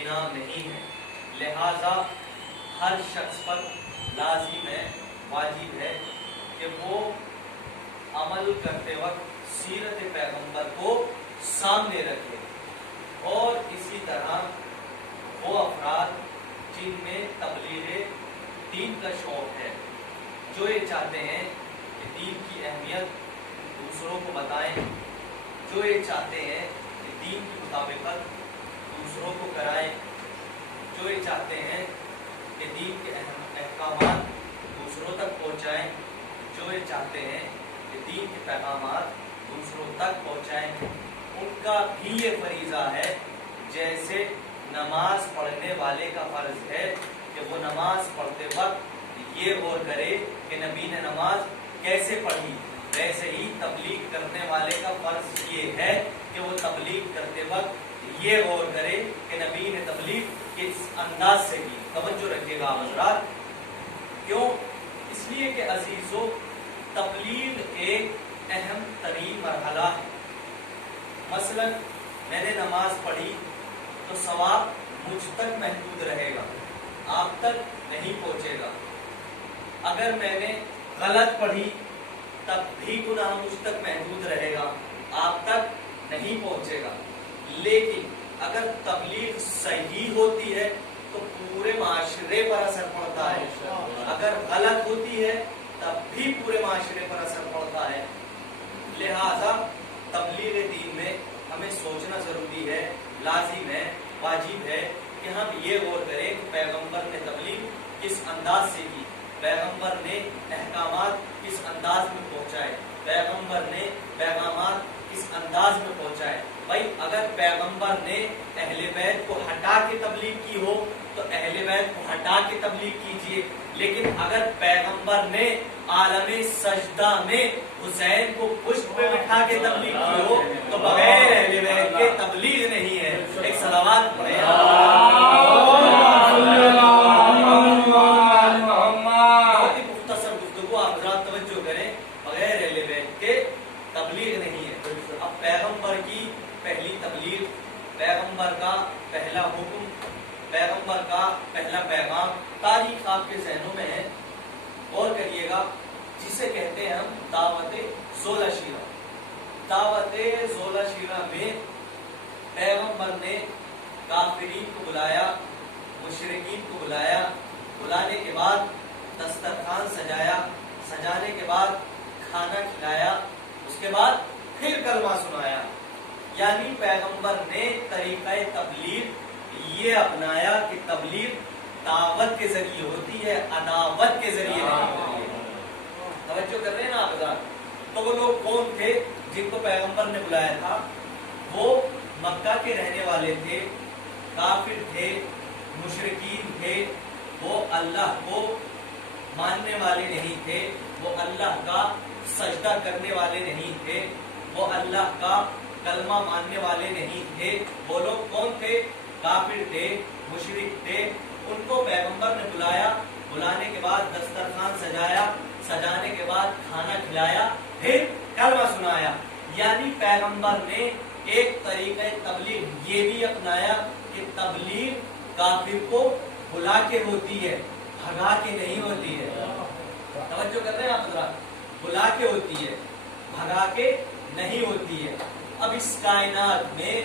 انعام نہیں ہے، لہذا ہر شخص پر لازم ہے، واجب ہے کہ وہ عمل کرتے وقت سیرت پیغمبر کو سامنے رکھے، اور اسی طرح وہ افراد جن میں تبلیغ دین کا شوق ہے، جو یہ چاہتے ہیں کہ دین کی اہمیت دوسروں کو بتائیں، جو یہ چاہتے ہیں کہ دین کی مطابقت دوسروں کو کرائیں، جو یہ چاہتے ہیں کہ دین کے احکامات دوسروں تک پہنچائیں، جو یہ چاہتے ہیں کہ دین کے پیغامات دوسروں تک پہنچائیں، ان کا بھی یہ فریضہ ہے جیسے نماز پڑھنے والے کا فرض ہے کہ وہ نماز پڑھتے وقت یہ غور کرے کہ نبی نے نماز کیسے پڑھی، ویسے ہی تبلیغ کرنے والے کا فرض یہ ہے کہ وہ تبلیغ کرتے وقت یہ غور کرے کہ نبی نے تبلیغ کس انداز سے کی۔ توجہ رکھیے گا حضرات، کیوں؟ اس لیے کہ عزیزو تبلیغ ایک اہم ترین مرحلہ ہے۔ مثلا میں نے نماز پڑھی تو ثواب مجھ تک محدود رہے گا، آپ تک نہیں پہنچے گا۔ اگر میں نے غلط پڑھی تب بھی گناہ مجھ تک محدود رہے گا، آپ تک نہیں پہنچے گا۔ لیکن اگر تبلیغ صحیح ہوتی ہے تو پورے معاشرے پر اثر پڑتا ہے، اگر غلط ہوتی ہے تب بھی پورے معاشرے پر اثر پڑتا ہے۔ لہذا تبلیغ دین میں ہمیں سوچنا ضروری ہے، لازم ہے، واجب ہے کہ ہم یہ غور کریں کہ پیغمبر نے تبلیغ کس انداز سے کی، پیغمبر نے احکامات کس انداز میں پہنچائے، پیغمبر نے پیغامات کس انداز میں پہنچائے۔ بھائی اگر پیغمبر نے اہل بیت کو ہٹا کے تبلیغ کی ہو تو اہل بیت کو ہٹا کے تبلیغ کیجئے، لیکن اگر پیغمبر نے عالم سجدہ میں حسین کو پشت پہ بٹھا کے تبلیغ کی ہو تو بغیر اہل بیت کے تبلیغ نہیں ہے۔ ایک صلوات پڑھیں۔ بہت ہی مختصر گفتگو، آپ حضرات توجہ کریں، بغیر اہل بیت کے تبلیغ نہیں ہے۔ اب پیغمبر کی پہلی تبلیغ، پیغمبر کا پہلا حکم، پیغمبر کا پہلا پیغام، تاریخ آپ کے ذہنوں میں ہے، غور کریے گا، جسے کہتے ہیں ہم دعوت زولہ شیرہ۔ دعوت زولہ شیرہ میں پیغمبر نے کافرین کو بلایا، مشرکین کو بلایا، بلانے کے بعد دسترخوان سجایا، سجانے کے بعد کھانا کھلایا، اس کے بعد پھر کلمہ سنایا۔ یعنی پیغمبر نے طریقہ تبلیغ یہ اپنایا کہ تبلیغ دعوت کے ذریعے ہوتی ہے، عداوت کے ذریعے نہیں ہوتی ہے۔ توجہ کر رہے ہیں نا آپ حضرات؟ تو وہ لوگ کون تھے جن کو پیغمبر نے بلایا تھا؟ وہ مکہ کے رہنے والے تھے، کافر تھے، مشرکین تھے، وہ اللہ کو ماننے والے نہیں تھے، وہ اللہ کا سجدہ کرنے والے نہیں تھے، وہ اللہ کا کلمہ ماننے والے نہیں تھے۔ وہ لوگ کون تھے؟ کافر تھے، مشرک تھے۔ ان کو پیغمبر نے بلایا، بلانے کے بعد دسترخوان سجایا، سجانے کے بعد کھانا کھلایا، پھر کلمہ سنایا۔ یعنی پیغمبر نے ایک طریقہ تبلیغ یہ بھی اپنایا کہ تبلیغ کافر کو بلا کے ہوتی ہے، بھگا کے نہیں ہوتی ہے۔ توجہ کر رہے ہیں آپ حضرات؟ بلا کے ہوتی ہے، بھگا کے نہیں ہوتی ہے۔ اب اس کائنات میں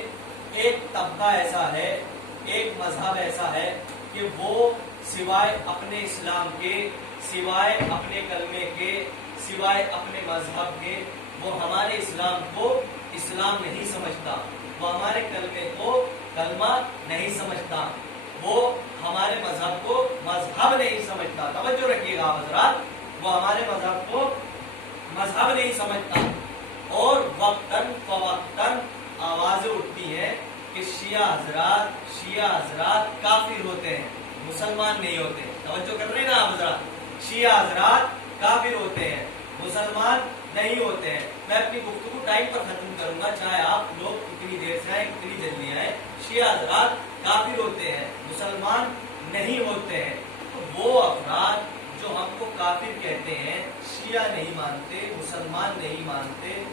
ایک طبقہ ایسا ہے، ایک مذہب ایسا ہے کہ وہ سوائے اپنے اسلام کے، سوائے اپنے کلمے کے، سوائے اپنے مذہب کے، وہ ہمارے اسلام کو اسلام نہیں سمجھتا، وہ ہمارے کلمے کو کلمہ نہیں سمجھتا، وہ ہمارے مذہب کو مذہب نہیں سمجھتا۔ توجہ رکھیے گا حضرات، وہ ہمارے مذہب کو مذہب نہیں سمجھتا۔ اور وقتاً فوقتاً آوازیں اٹھتی ہیں کہ شیعہ حضرات کافر ہوتے ہیں، مسلمان نہیں ہوتے۔ توجہ کر رہے ہیں نا آپ حضرات؟ شیعہ حضرات کافر ہوتے ہیں، مسلمان نہیں ہوتے ہیں۔ میں اپنی گفتگو ٹائم پر ختم کروں گا، چاہے آپ لوگ کتنی دیر سے آئیں، کتنی جلدی آئیں۔ شیعہ حضرات کافر ہوتے ہیں، مسلمان نہیں ہوتے ہیں۔ تو وہ افراد جو ہم کو کافر کہتے ہیں، شیعہ نہیں مانتے، مسلمان نہیں مانتے،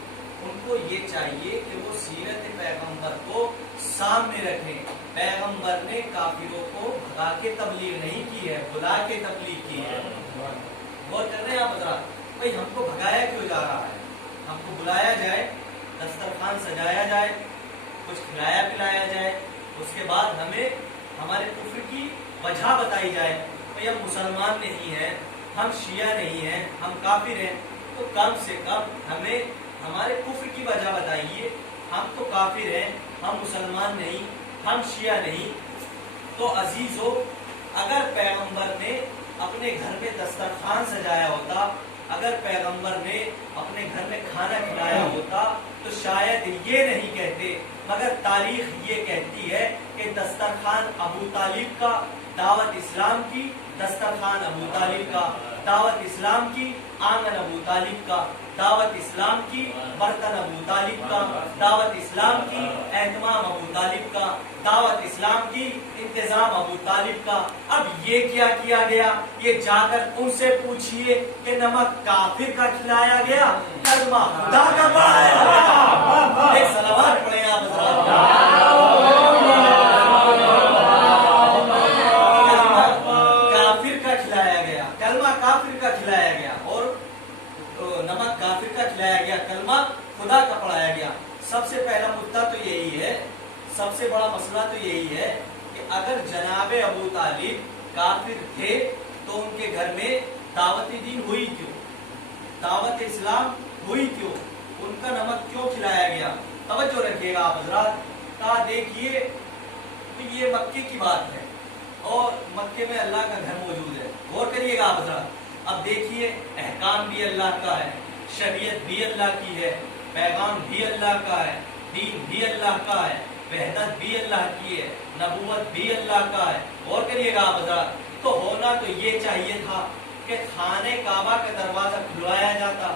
ان کو یہ چاہیے کہ وہ سیرت پیغمبر کو سامنے رکھیں. پیغمبر نے کافروں کو بھگا کے تبلیغ نہیں کی ہے، بلا کے تبلیغ کی ہے. غور کر رہے ہیں آپ حضرات؟ بھائی ہم کو بھگایا کیوں جا رہا ہے؟ ہم کو بلایا جائے، دسترخوان سجایا جائے، کچھ کھلایا پلایا جائے، اس کے بعد ہمیں ہمارے کفر کی وجہ بتائی جائے. بھائی ہم مسلمان نہیں ہیں، ہم شیعہ نہیں ہیں، ہم کافر ہیں، تو کم سے کم ہمیں ہمارے کفر کی وجہ بتائیے. ہم تو کافر ہیں، ہم مسلمان نہیں، ہم شیعہ نہیں. تو عزیزو، اگر پیغمبر نے اپنے گھر میں دسترخوان سجایا ہوتا، اگر پیغمبر نے اپنے گھر میں کھانا کھلایا ہوتا تو شاید یہ نہیں کہتے. مگر تاریخ یہ کہتی ہے کہ دسترخوان ابو طالب کا، دعوت اسلام کی، دسترخوان ابو طالب کا، دعوت اسلام کی، آنگن ابو طالب کا، دعوت اسلام کی، برتن ابو طالب کا، دعوت اسلام کی، اہتمام ابو طالب کا، دعوت اسلام کی، انتظام ابو طالب کا. اب یہ کیا کیا گیا؟ یہ جا کر ان سے پوچھئے کہ نمک کافر کا کھلایا گیا، کلمہ خدا کا پڑھایا گیا. ایک صلوات پڑھیں آپ حضرات. کھلایا گیا اور نمک کافر کا کھلایا گیا، کلمہ خدا کا پڑھایا گیا. سب سے پہلا مدعا تو یہی ہے، سب سے بڑا مسئلہ تو یہی ہے کہ اگر جناب ابو طالب کافر تھے تو ان کے گھر میں دعوت دین ہوئی کیوں؟ دعوت اسلام ہوئی کیوں؟ ان کا نمک کیوں کھلایا گیا؟ توجہ رکھیے گا آپ حضرات. کہا دیکھیے یہ مکے کی بات ہے اور مکے میں اللہ کا گھر موجود ہے. غور کریے گا آپ حضرات. اب دیکھیے احکام بھی اللہ کا ہے، شریعت بھی اللہ کی ہے، پیغام بھی اللہ کا ہے، دین بھی اللہ کا ہے، وحدت بھی اللہ کی ہے، نبوت بھی اللہ کا ہے. غور کریے گا آپ حضرات. تو ہونا تو یہ چاہیے تھا کہ خانہ کعبہ کا دروازہ کھلوایا جاتا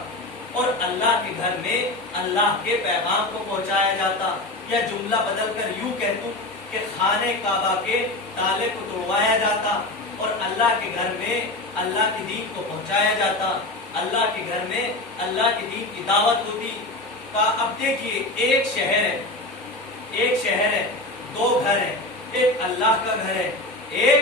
اور اللہ کے گھر میں اللہ کے پیغام کو پہنچایا جاتا. یا جملہ بدل کر یوں کہہ دوں کہ خانہ کعبہ کے تالے کو توڑوایا جاتا اور اللہ کے گھر میں اللہ کے دین کو پہنچایا جاتا. اللہ کے گھر میں اللہ کے دین کی دعوت ہوتی. اب دیکھیے ایک شہر ہے، دو گھر ہیں، ایک اللہ کا گھر ہے، ایک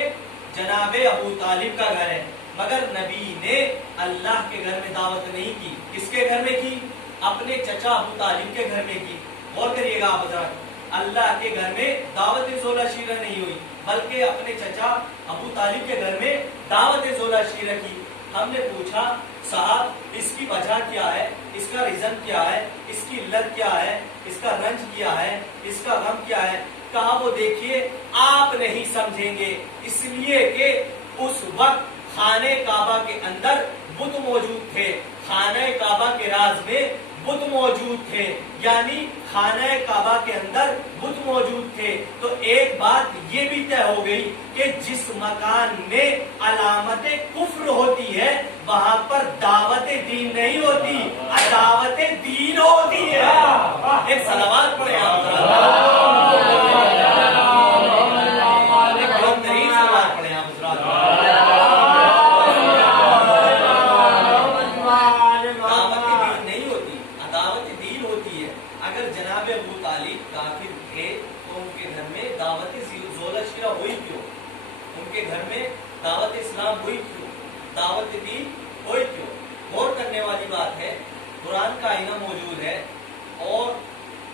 جناب ابو طالب کا گھر ہے. مگر نبی نے اللہ کے گھر میں دعوت نہیں کی. کس کے گھر میں کی؟ اپنے چچا ابو طالب کے گھر میں کی. غور کریے گا آپ حضرات. اللہ کے گھر میں دعوت زولہ شیرہ نہیں ہوئی بلکہ اپنے چچا ابو طالب کے گھر میں دعوت زولہ شیرہ کی. ہم نے پوچھا صاحب اس کی وجہ کیا ہے، اس کا ریزن کیا ہے، اس کی علت کیا ہے، اس کا رنج کیا ہے، اس کا غم کیا ہے؟ کہا وہ دیکھیے آپ نہیں سمجھیں گے، اس لیے کہ اس وقت خانہ کعبہ کے اندر بت موجود تھے. خانہ کعبہ کے راز میں بت موجود تھے، یعنی خانہ کعبہ کے اندر بت موجود تھے. تو ایک بات یہ بھی طے ہو گئی کہ جس مکان میں علامت کفر ہوتی ہے وہاں پر دعوت دین نہیں ہوتی، دعوت دین ہوتی ہے. ایک صلوات پڑھیں آپ دعوت اسلام ہوئی کیوں، دعوت دین ہوئی کیوں؟ غور کرنے والی بات ہے. قرآن کا آئینہ موجود ہے اور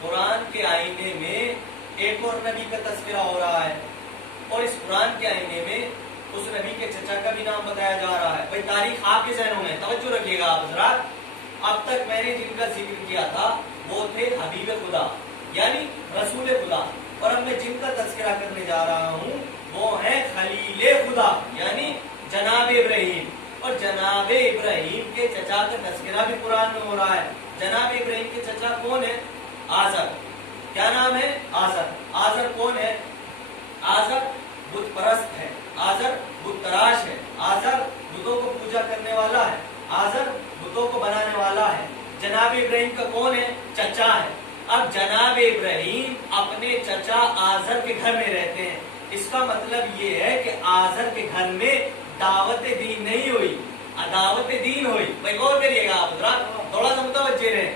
قرآن کے آئینے میں ایک اور نبی کا تذکرہ ہو رہا ہے اور اس قرآن کے آئینے میں اس نبی کے چچا کا بھی نام بتایا جا رہا ہے. بھائی تاریخ آپ کے ذہنوں میں، توجہ رکھیے گا آپ حضرات. اب تک میں نے جن کا ذکر کیا تھا وہ تھے حبیب خدا یعنی رسول خدا، اور اب میں جن کا تذکرہ کرنے جا رہا ہوں وہ ہیں خلیل خدا یعنی جناب ابراہیم. اور جناب ابراہیم کے چچا کا تذکرہ بھی قرآن میں ہو رہا ہے. جناب ابراہیم کے چچا کون ہے؟ آزر. کیا نام ہے؟ آزر. آزر کون ہے؟ آزر بت پرست ہے، آزر بت تراش ہے، آزر بتوں کو پوجا کرنے والا ہے، آزر بتوں کو بنانے والا ہے. جناب ابراہیم کا کون ہے؟ چچا ہے. اب جناب ابراہیم اپنے چچا آزر کے گھر میں رہتے ہیں. اس کا مطلب یہ ہے کہ آزر کے گھر میں دعوت دین نہیں ہوئی، دعوت دین ہوئی. بھائی غور کریے گا آپ حضرات، تھوڑا سا متوجہ رہیں.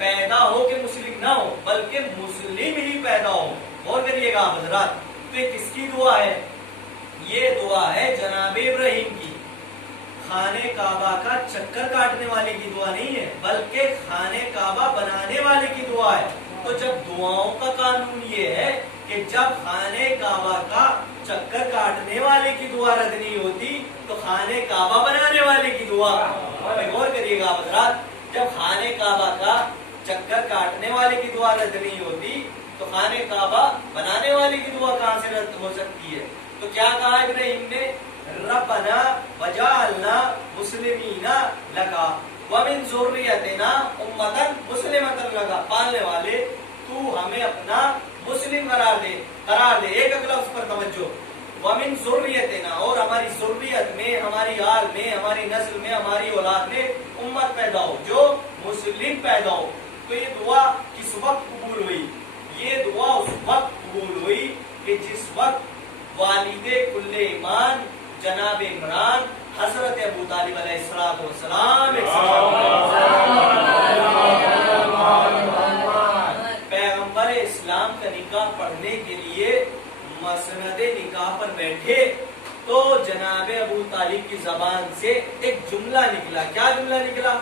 پیدا ہو کہ مسلم نہ ہو بلکہ مسلم ہی پیدا ہو. غور کریے گا حضرات. تو یہ کس کی دعا ہے؟ یہ دعا ہے جناب ابراہیم کی. خانہ کعبہ کا چکر کاٹنے والے کی دعا نہیں ہے بلکہ خانہ کعبہ بنانے والے کی دعا ہے. تو جب دعاؤں کا قانون یہ ہے کہ جب خانہ کعبہ کا چکر کاٹنے والے کی دعا رد نہیں ہوتی تو خانہ کعبہ بنانے والے کی دعا. غور کریے گا حضرات. جب خانہ کعبہ کا چکر کاٹنے والے کی دعا رد نہیں ہوتی تو خانہ کعبہ بنانے والے کی دعا کہاں سے رد ہو سکتی ہے؟ تو کیا کہا ابراہیم نے؟ ربنا وجعلنا مسلمین لک ومن ذریتنا امۃ مسلمۃ لک. پالنے والے تو ہمیں اپنا مسلم قرار دے. ایک لفظ پر توجہ. ومن ذریتنا اور ہماری ذریت میں ہماری آل میں ہماری نسل میں ہماری اولاد میں امت پیدا ہو جو مسلم پیدا ہو. تو یہ دعا کس وقت قبول ہوئی؟ یہ دعا اس وقت قبول ہوئی کہ جس وقت والد کل ایمان جناب عمران حضرت ابو طالب علیہ السلام پیغمبر اسلام کا نکاح پڑھنے کے لیے مسند نکاح پر بیٹھے تو جناب ابو طالب کی زبان سے ایک جملہ نکلا. کیا جملہ نکلا؟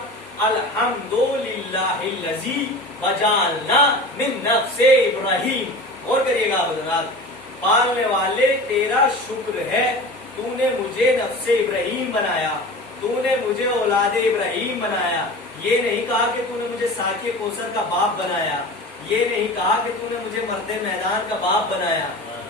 الحمدللہ الذی وجعلنا من نفس ابراہیم. اور کریے گا حضرات. پالنے والے تیرا شکر ہے تو نے مجھے نفس ابراہیم بنایا, تو نے مجھے اولاد ابراہیم بنایا. یہ نہیں کہا کہ تو نے مجھے ساقی کوثر کا باپ بنایا, یہ نہیں کہا کہ تو نے مجھے مرد میدان کا باپ بنایا,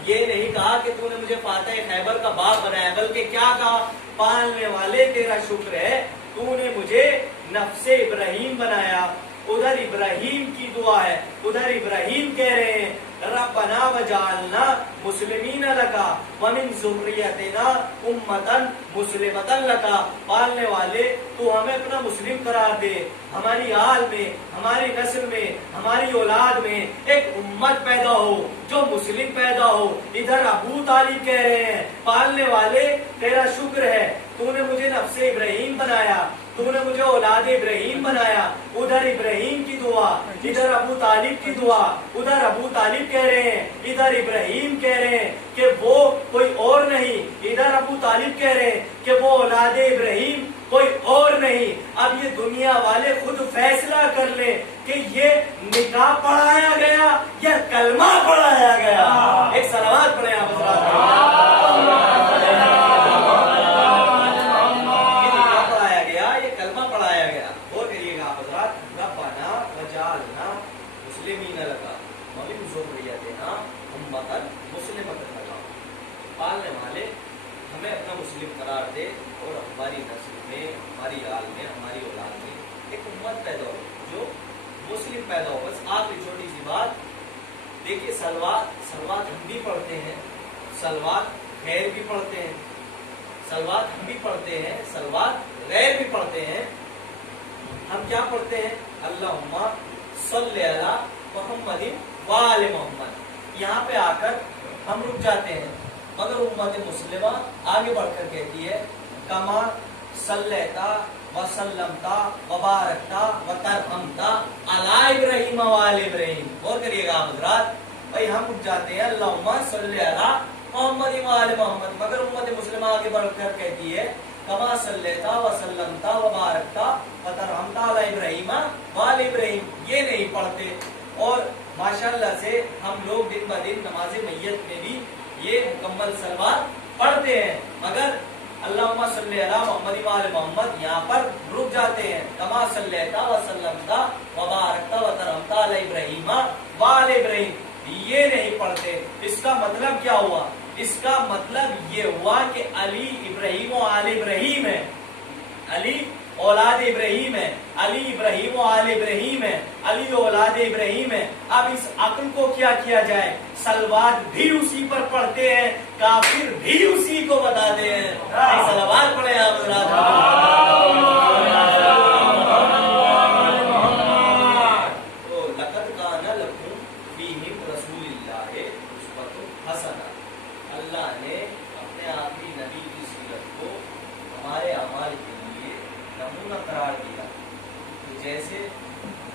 یہ نہیں کہا کہ تو نے مجھے فاتح خیبر کا باپ بنایا, بلکہ کیا کہا؟ پالنے والے تیرا شکر ہے تو نے مجھے نفس ابراہیم بنایا. ادھر ابراہیم کی دعا ہے, ادھر ابراہیم کہہ رہے ہیں ربنا وجعلنا مسلمین لک ومن ذریتنا امۃ مسلمۃ لک. پالنے والے تو ہمیں اپنا مسلم قرار دے, ہماری آل میں ہماری نسل میں ہماری اولاد میں ایک امت پیدا ہو جو مسلم پیدا ہو. ادھر ابو طالب کہہ رہے ہیں پالنے والے تیرا شکر ہے تو نے مجھے نفس ابراہیم بنایا, تو نے مجھے اولاد ابراہیم بنایا. ادھر ابراہیم کی دعا, ادھر ابو طالب کی دعا. ادھر ابو طالب کہہ رہے ہیں, ادھر ابراہیم کہہ رہے ہیں کہ وہ کوئی اور نہیں. ادھر ابو طالب کہہ رہے ہیں کہ وہ اولاد ابراہیم کوئی اور نہیں. اب یہ دنیا والے خود فیصلہ کر لیں کہ یہ نکاح پڑھایا گیا یا کلمہ پڑھایا گیا. ایک صلوات پڑھیں آپ حضرات. پالنے والے ہمیں اپنا مسلم قرار دے اور ہماری نسل میں ہماری آل میں ہماری اولاد میں ایک امت پیدا ہو جو مسلم پیدا ہو. بس آخری چھوٹی سی بات دیکھیے, سلوات ہم بھی پڑھتے ہیں, سلوات غیر بھی پڑھتے ہیں, سلوات ہم بھی پڑھتے ہیں, سلوات غیر بھی پڑھتے ہیں. ہم کیا پڑھتے ہیں؟ اللہم صلی علی محمد وآل محمد. یہاں پہ آ کر ہم رک جاتے ہیں, مگر امت مسلمہ آگے بڑھ کر کہتی ہے کما صلیتا وسلمتا وبارکتا وترحمتا علی ابراہیم وآل ابراہیم. غور کریے گا حضرات. بھائی ہم رک جاتے ہیں اللہم صلی علی محمد وآل محمد, مگر امت مسلمہ آگے بڑھ کر کہتی ہے کما صلیتا وسلمتا وبارکتا وترحمتا علی ابراہیم وآل ابراہیم. یہ نہیں پڑھتے. اور ماشاءاللہ سے ہم لوگ دن بدن نماز میت میں بھی یہ مکمل سلوات پڑھتے ہیں, مگر اللہم صلی علی محمد وآل محمد یہاں پر رک جاتے ہیں. کما صلیتا وسلمتا وبارکتا وترحمتا علی ابراہیم وآل ابراہیم یہ نہیں پڑھتے. اس کا مطلب کیا ہوا؟ اس کا مطلب یہ ہوا کہ علی ابراہیم و آل ابراہیم ہے, علی اولاد ابراہیم ہے, علی ابراہیم و آل ابراہیم ہے, علی اولاد ابراہیم ہے. اب اس عقل کو کیا کیا جائے؟ سلوات بھی اسی پر پڑھتے ہیں, کافر بھی اسی کو بتاتے ہیں. سلوات پڑھیں آپ تو لقد کان لکم فیہم رسول اللہ اسوۃ حسنہ. اللہ نے اپنے آخری نبی کی سیرت کو ہمارے اعمال کے لیے نمونہ قرار دیا. جیسے